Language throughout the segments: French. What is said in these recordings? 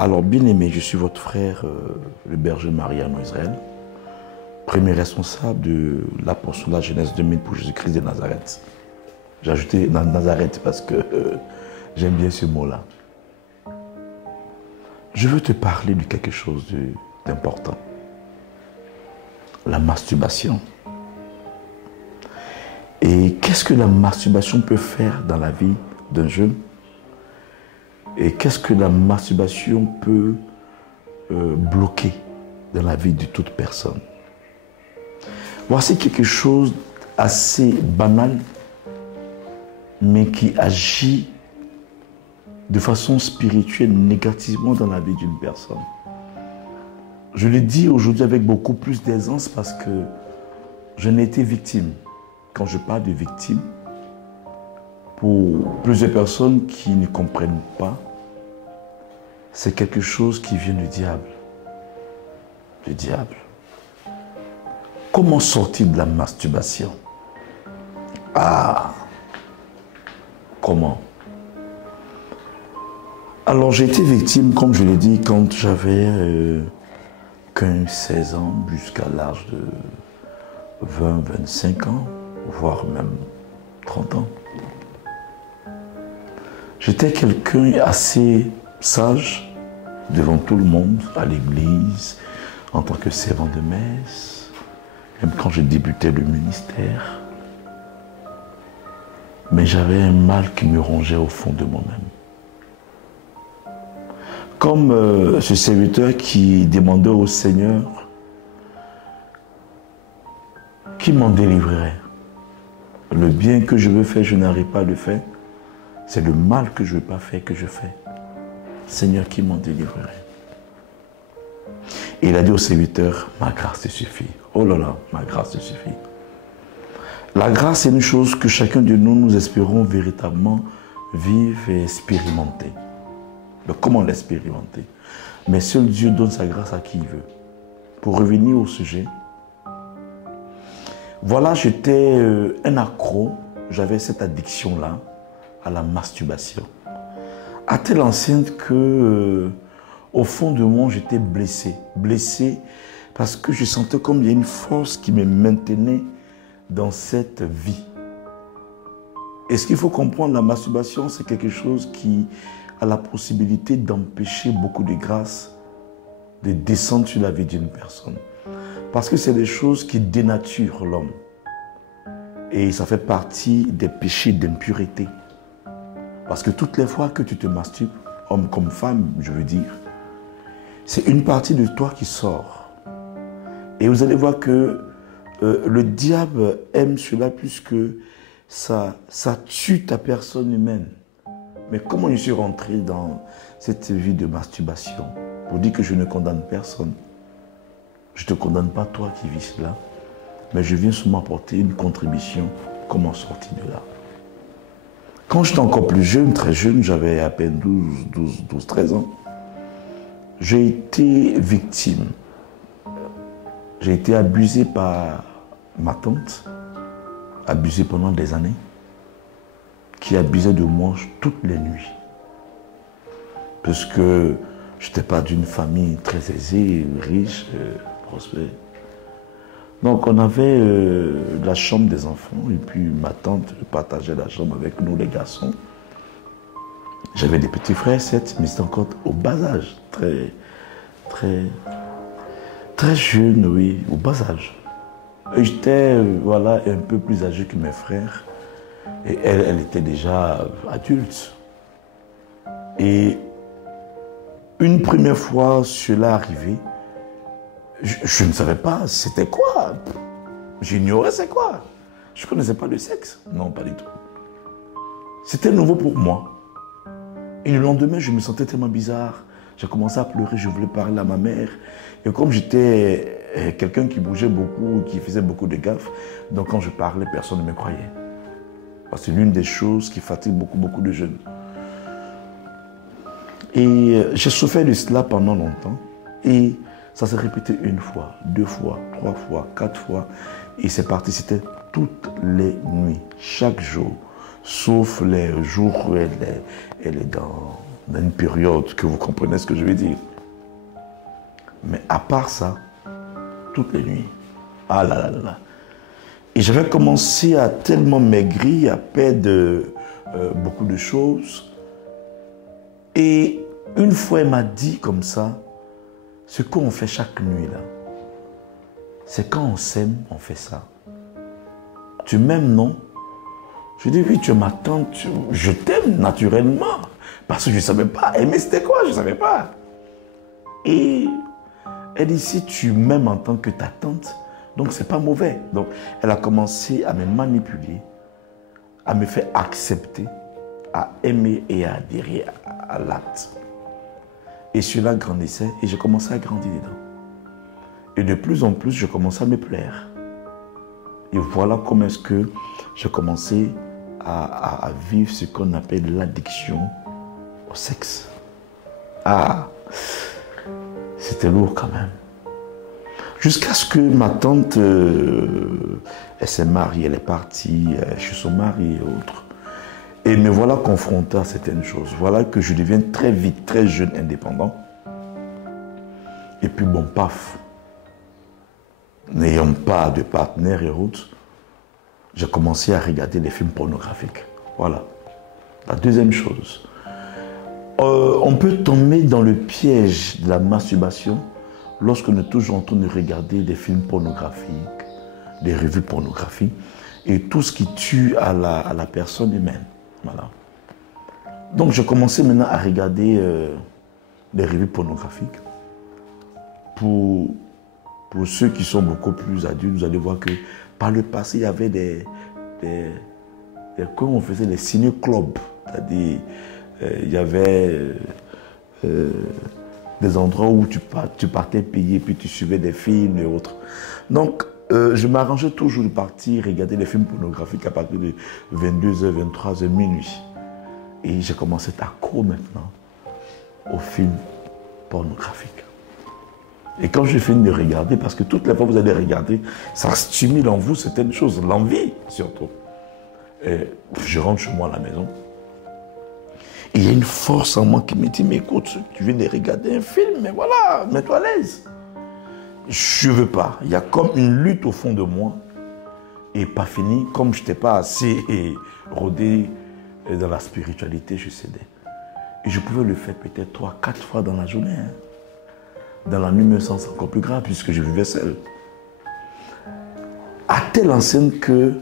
Alors, bien aimé, je suis votre frère, le berger Mariano Israël, premier responsable de l'apostolat Jeunesse 2000 pour Jésus-Christ de Nazareth. J'ai ajouté Nazareth parce que j'aime bien ce mot-là. Je veux te parler de quelque chose d'important. La masturbation. Et qu'est-ce que la masturbation peut faire dans la vie d'un jeune? Et qu'est-ce que la masturbation peut bloquer dans la vie de toute personne? Voici quelque chose assez banal, mais qui agit de façon spirituelle négativement dans la vie d'une personne. Je le dis aujourd'hui avec beaucoup plus d'aisance parce que je n'ai été victime. Quand je parle de victime, pour plusieurs personnes qui ne comprennent pas, c'est quelque chose qui vient du diable. Le diable. Comment sortir de la masturbation? Ah! Comment? Alors j'ai été victime, comme je l'ai dit, quand j'avais 15-16 ans, jusqu'à l'âge de 20-25 ans, voire même 30 ans. J'étais quelqu'un assez sage devant tout le monde, à l'église, en tant que servant de messe, même quand je débutais le ministère. Mais j'avais un mal qui me rongeait au fond de moi-même. Comme ce serviteur qui demandait au Seigneur qui m'en délivrerait. Le bien que je veux faire, je n'arrive pas à le faire. C'est le mal que je ne veux pas faire que je fais. Seigneur, qui m'en délivrerait? Et il a dit au serviteur, ma grâce te suffit. Oh là là, ma grâce te suffit. La grâce est une chose que chacun de nous, nous espérons véritablement vivre et expérimenter. Donc, comment l'expérimenter? Mais seul Dieu donne sa grâce à qui il veut. Pour revenir au sujet, voilà, j'étais un accro, j'avais cette addiction-là à la masturbation. À telle enceinte que, au fond de moi, j'étais blessé. Blessé parce que je sentais comme il y a une force qui me maintenait dans cette vie. Et ce qu'il faut comprendre, la masturbation, c'est quelque chose qui a la possibilité d'empêcher beaucoup de grâce de descendre sur la vie d'une personne. Parce que c'est des choses qui dénaturent l'homme. Et ça fait partie des péchés d'impureté. Parce que toutes les fois que tu te masturbes, homme comme femme, je veux dire, c'est une partie de toi qui sort. Et vous allez voir que le diable aime cela puisque ça tue ta personne humaine. Mais comment je suis rentré dans cette vie de masturbation? Pour dire que je ne condamne personne. Je ne te condamne pas toi qui vis cela. Mais je viens seulement apporter une contribution. Comment sortir de là? Quand j'étais encore plus jeune, très jeune, j'avais à peine 12-13 ans, j'ai été victime. J'ai été abusé par ma tante, abusé pendant des années, qui abusait de moi toutes les nuits. Parce que je n'étais pas d'une famille très aisée, riche, prospère. Donc on avait la chambre des enfants et puis ma tante partageait la chambre avec nous les garçons. J'avais des petits frères, certes, mais c'était encore au bas âge, très jeune, oui, au bas âge. J'étais voilà, un peu plus âgé que mes frères et elle était déjà adulte. Et une première fois cela arrivé, je ne savais pas c'était quoi. J'ignorais c'est quoi. Je ne connaissais pas le sexe. Non, pas du tout. C'était nouveau pour moi. Et le lendemain, je me sentais tellement bizarre. J'ai commencé à pleurer, je voulais parler à ma mère. Et comme j'étais quelqu'un qui bougeait beaucoup, qui faisait beaucoup de gaffes, donc quand je parlais, personne ne me croyait. Parce que c'est l'une des choses qui fatigue beaucoup de jeunes. Et j'ai souffert de cela pendant longtemps. Et ça s'est répété une fois, 2 fois, 3 fois, 4 fois. Et c'est parti, c'était toutes les nuits, chaque jour. Sauf les jours où elle est dans une période que vous comprenez ce que je veux dire. Mais à part ça, toutes les nuits. Ah là là là là. Et j'avais commencé à tellement maigrir, à perdre beaucoup de choses. Et une fois, elle m'a dit comme ça, ce qu'on fait chaque nuit là, c'est quand on s'aime, on fait ça. Tu m'aimes, non? Je dis, oui, tu es ma tante, je t'aime naturellement. Parce que je ne savais pas. Aimer, c'était quoi? Je ne savais pas. Et elle dit, si tu m'aimes en tant que ta tante, donc c'est pas mauvais. Donc elle a commencé à me manipuler, à me faire accepter, à aimer et à adhérer à l'acte. Et cela grandissait et j'ai commencé à grandir dedans. Et de plus en plus, je commençais à me plaire. Et voilà comment est-ce que j'ai commencé à vivre ce qu'on appelle l'addiction au sexe. Ah, c'était lourd quand même. Jusqu'à ce que ma tante, elle s'est mariée, elle est partie chez son mari et autres. Et me voilà confronté à certaines choses. Voilà que je deviens très vite, très jeune, indépendant. Et puis bon, paf, n'ayant pas de partenaire et autres, j'ai commencé à regarder des films pornographiques. Voilà. La deuxième chose. On peut tomber dans le piège de la masturbation lorsqu'on est toujours en train de regarder des films pornographiques, des revues pornographiques et tout ce qui tue à la personne humaine. Voilà. Donc je commençais maintenant à regarder des revues pornographiques. Pour ceux qui sont beaucoup plus adultes, vous allez voir que par le passé, il y avait comment on faisait les ciné-clubs. C'est-à-dire, il y avait des endroits où tu partais payer, puis tu suivais des films et autres. Donc, je m'arrangeais toujours de partir regarder les films pornographiques à partir de 22h, 23h, minuit. Et j'ai commencé à accro maintenant aux films pornographiques. Et quand je finis de regarder, parce que toutes les fois que vous allez regarder, ça stimule en vous certaines choses, l'envie surtout. Et je rentre chez moi à la maison. Et il y a une force en moi qui me dit, mais écoute, tu viens de regarder un film, mais voilà, mets-toi à l'aise. Je ne veux pas. Il y a comme une lutte au fond de moi. Et pas fini, comme je n'étais pas assez rodé dans la spiritualité, je cédais. Et je pouvais le faire peut-être 3, 4 fois dans la journée. Hein. Dans la nuit, me sens encore plus grave puisque je vivais seul. À telle enseigne que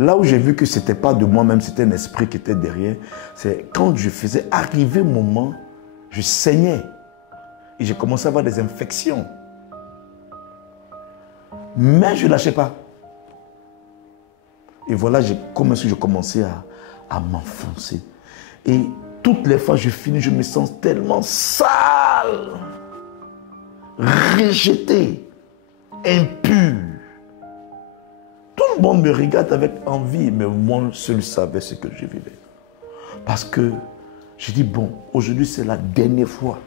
là où j'ai vu que ce n'était pas de moi-même, c'était un esprit qui était derrière, c'est quand je faisais arriver un moment, je saignais. Et j'ai commencé à avoir des infections. Mais je ne lâchais pas. Et voilà comme si je commençais à m'enfoncer. Et toutes les fois que je finis, je me sens tellement sale, rejeté, impur. Tout le monde me regarde avec envie, mais moi seul savais ce que je vivais. Parce que je dis, bon, aujourd'hui c'est la dernière fois.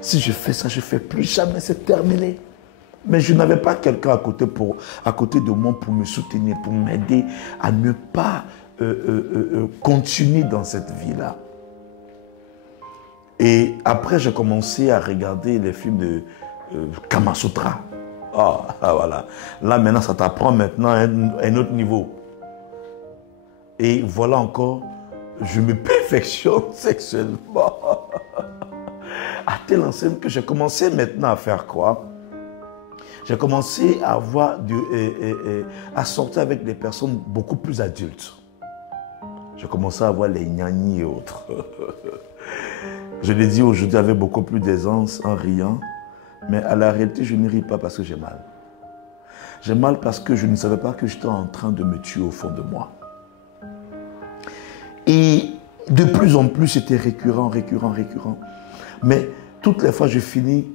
Si je fais ça, je ne fais plus jamais, c'est terminé. Mais je n'avais pas quelqu'un à côté de moi pour me soutenir, pour m'aider à ne pas continuer dans cette vie-là. Et après, j'ai commencé à regarder les films de Kama Sutra. Voilà. Là, maintenant, ça t'apprend maintenant à un autre niveau. Et voilà encore, je me perfectionne sexuellement. À telle enseigne que j'ai commencé maintenant à faire quoi? J'ai commencé à à sortir avec des personnes beaucoup plus adultes. J'ai commencé à voir les gnagnis et autres. Je l'ai dit aujourd'hui avec beaucoup plus d'aisance en riant. Mais à la réalité, je ne ris pas parce que j'ai mal. J'ai mal parce que je ne savais pas que j'étais en train de me tuer au fond de moi. Et de plus en plus, c'était récurrent. Mais toutes les fois, je finis,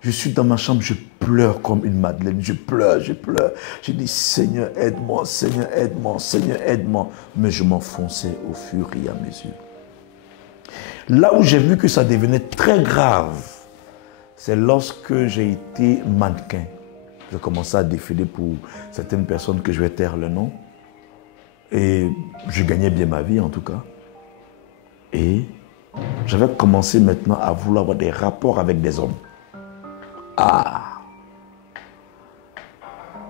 je suis dans ma chambre, je pleure comme une madeleine. Je pleure. Je dis, Seigneur, aide-moi, Seigneur, aide-moi, Seigneur, aide-moi. Mais je m'enfonçais au fur et à mesure. Là où j'ai vu que ça devenait très grave, c'est lorsque j'ai été mannequin. J'ai commencé à défiler pour certaines personnes que je vais taire le nom. Et je gagnais bien ma vie en tout cas. Et j'avais commencé maintenant à vouloir avoir des rapports avec des hommes. Ah!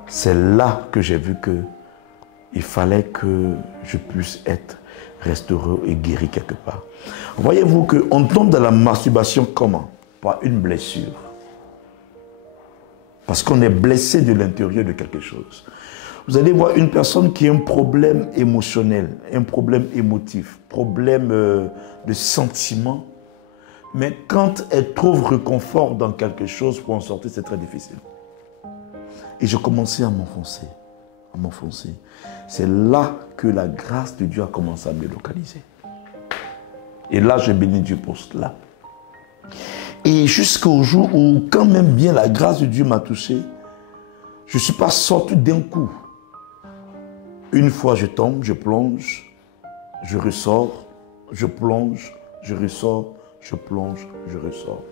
C'est là que j'ai vu que il fallait que je puisse être restauré et guéri quelque part. Voyez-vous qu'on tombe dans la masturbation comment? Par une blessure. Parce qu'on est blessé de l'intérieur de quelque chose. Vous allez voir une personne qui a un problème émotionnel, un problème émotif, problème de sentiment. Mais quand elle trouve réconfort dans quelque chose, pour en sortir, c'est très difficile. Et je commençais à m'enfoncer. C'est là que la grâce de Dieu a commencé à me localiser. Et là, je bénis Dieu pour cela. Et jusqu'au jour où, quand même bien, la grâce de Dieu m'a touché, je ne suis pas sorti d'un coup. Une fois, je tombe, je plonge, je ressors, je plonge, je ressors, je plonge, je ressors.